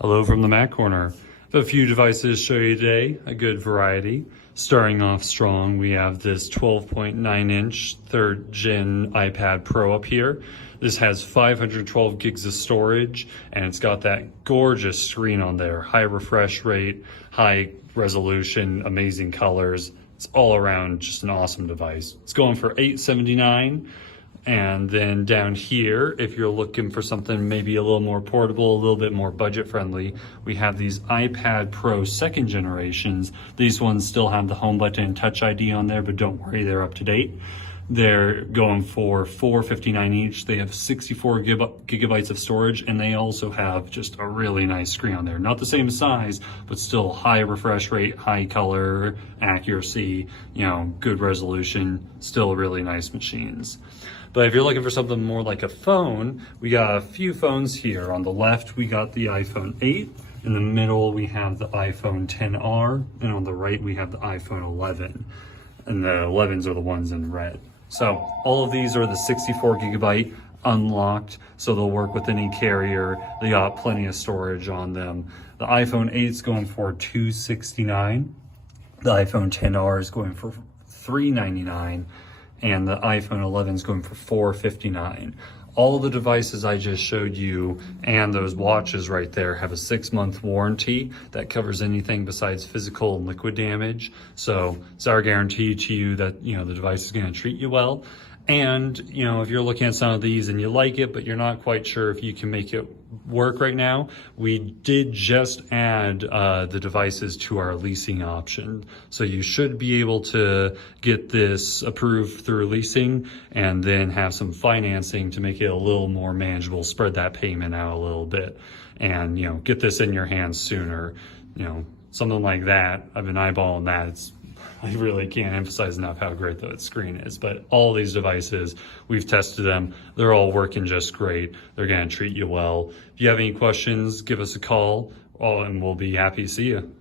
Hello from the Mac Corner. I have a few devices to show you today, a good variety. Starting off strong, we have this 12.9-inch 3rd gen iPad Pro up here. This has 512 gigs of storage, and it's got that gorgeous screen on there. High refresh rate, high resolution, amazing colors. It's all around just an awesome device. It's going for $879. And then down here, if you're looking for something maybe a little more portable, a little bit more budget friendly, we have these iPad Pro 2nd generations. These ones still have the home button and Touch ID on there, but don't worry, they're up to date. They're going for $459 each. They have 64 gigabytes of storage, and they also have just a really nice screen on there. Not the same size, but still high refresh rate, high color accuracy, good resolution, still really nice machines. But if you're looking for something more like a phone, we got a few phones here. On the left, we got the iPhone 8. In the middle, we have the iPhone XR. And on the right, we have the iPhone 11. And the 11s are the ones in red. So all of these are the 64 gigabyte unlocked, so they'll work with any carrier. They got plenty of storage on them. The iPhone 8 is going for $269. The iPhone XR is going for $399. And the iPhone 11 is going for $459. All of the devices I just showed you and those watches right there have a 6-month warranty that covers anything besides physical and liquid damage. So it's our guarantee to you that, the device is going to treat you well. And, if you're looking at some of these and you like it, but you're not quite sure if you can make it work right now, we did just add the devices to our leasing option. So you should be able to get this approved through leasing and then have some financing to make it a little more manageable, spread that payment out a little bit, and, get this in your hands sooner. Something like that. I've been eyeballing that. I really can't emphasize enough how great that screen is. But all these devices, we've tested them. They're all working just great. They're going to treat you well. If you have any questions, give us a call, and we'll be happy to see you.